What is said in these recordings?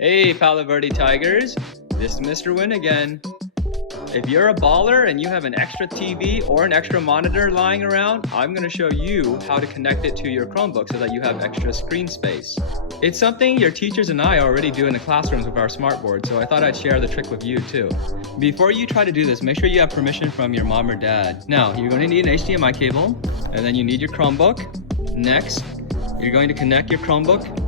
Hey, Palo Verde Tigers, this is Mr. Win again. If you're a baller and you have an extra TV or an extra monitor lying around, I'm going to show you how to connect it to your Chromebook so that you have extra screen space. It's something your teachers and I already do in the classrooms with our smartboard, so I thought I'd share the trick with you too. Before you try to do this, make sure you have permission from your mom or dad. Now, you're going to need an HDMI cable, and then you need your Chromebook. Next, you're going to connect your Chromebook.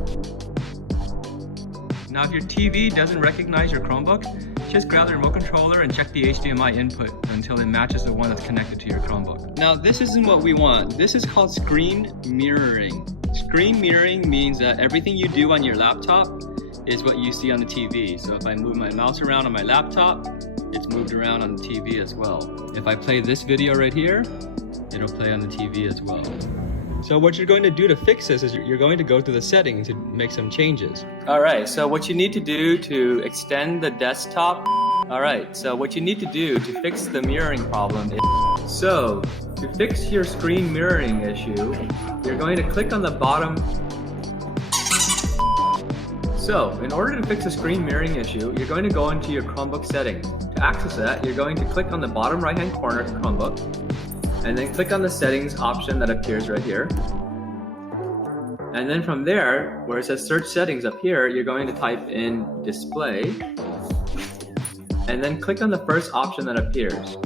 Now, if your TV doesn't recognize your Chromebook, just grab the remote controller and check the HDMI input until it matches the one that's connected to your Chromebook. Now, this isn't what we want. This is called screen mirroring. Screen mirroring means that everything you do on your laptop is what you see on the TV. So if I move my mouse around on my laptop, it's moved around on the TV as well. If I play this video right here, it'll play on the TV as well. So what you're going to do to fix this is you're going to go to the settings to make some changes. Alright, so what you need to do to extend the desktop. Alright, so what you need to do to fix the mirroring problem is, so to fix your screen mirroring issue, you're going to click on the bottom. So in order to fix the screen mirroring issue, you're going to go into your Chromebook settings. To access that, you're going to click on the bottom right hand corner of the Chromebook, and then click on the settings option that appears right here. And then from there, where it says search settings up here, you're going to type in display, and then click on the first option that appears.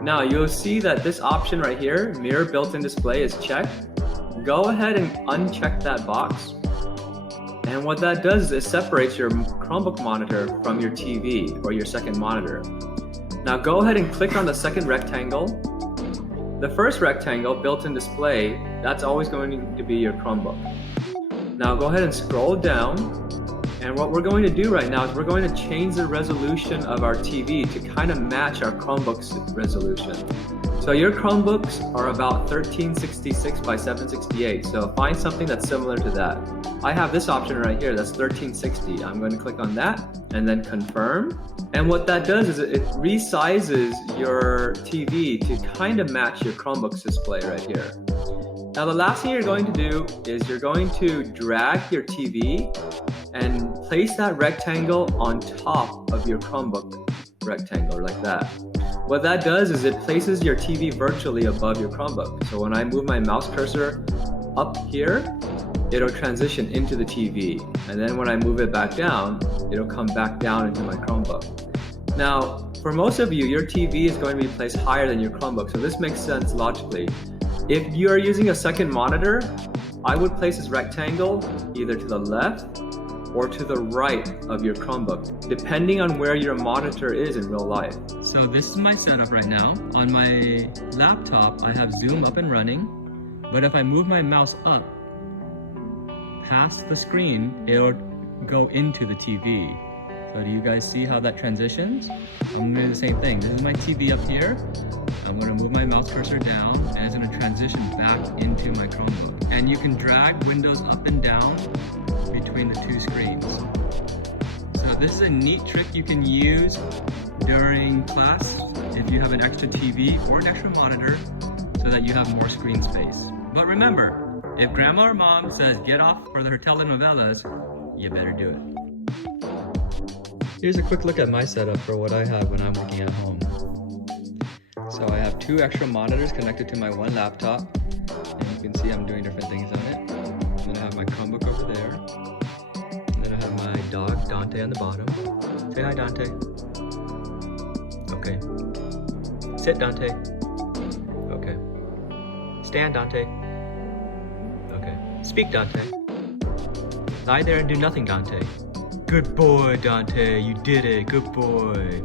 Now you'll see that this option right here, mirror built-in display, is checked. Go ahead and uncheck that box. And what that does is it separates your Chromebook monitor from your TV or your second monitor. Now go ahead and click on the second rectangle. The first rectangle, built-in display, that's always going to be your Chromebook. Now go ahead and scroll down, and what we're going to do right now is we're going to change the resolution of our TV to kind of match our Chromebook's resolution. So your Chromebooks are about 1366 by 768, so find something that's similar to that. I have this option right here that's 1360. I'm going to click on that and then confirm. And what that does is it resizes your TV to kind of match your Chromebook's display right here. Now the last thing you're going to do is you're going to drag your TV and place that rectangle on top of your Chromebook rectangle like that. What that does is it places your TV virtually above your Chromebook. So when I move my mouse cursor up here, it'll transition into the TV. And then when I move it back down, it'll come back down into my Chromebook. Now, for most of you, your TV is going to be placed higher than your Chromebook, so this makes sense logically. If you are using a second monitor, I would place this rectangle either to the left or to the right of your Chromebook, depending on where your monitor is in real life. So this is my setup right now. On my laptop, I have Zoom up and running, but if I move my mouse up past the screen, it'll go into the TV. So do you guys see how that transitions? I'm gonna do the same thing. This is my TV up here. I'm gonna move my mouse cursor down, and it's gonna transition back into my Chromebook. And you can drag windows up and down between the two screens. So this is a neat trick you can use during class if you have an extra TV or an extra monitor so that you have more screen space. But remember, if grandma or mom says get off for her telenovelas, you better do it. Here's a quick look at my setup for what I have when I'm working at home. So I have two extra monitors connected to my one laptop, and you can see I'm doing different things on it. And then I have my Chromebook over there. And then I have my dog, Dante, on the bottom. Say hi, Dante. Okay. Sit, Dante. Okay. Stand, Dante. Okay. Speak, Dante. Lie there and do nothing, Dante. Good boy, Dante. You did it. Good boy.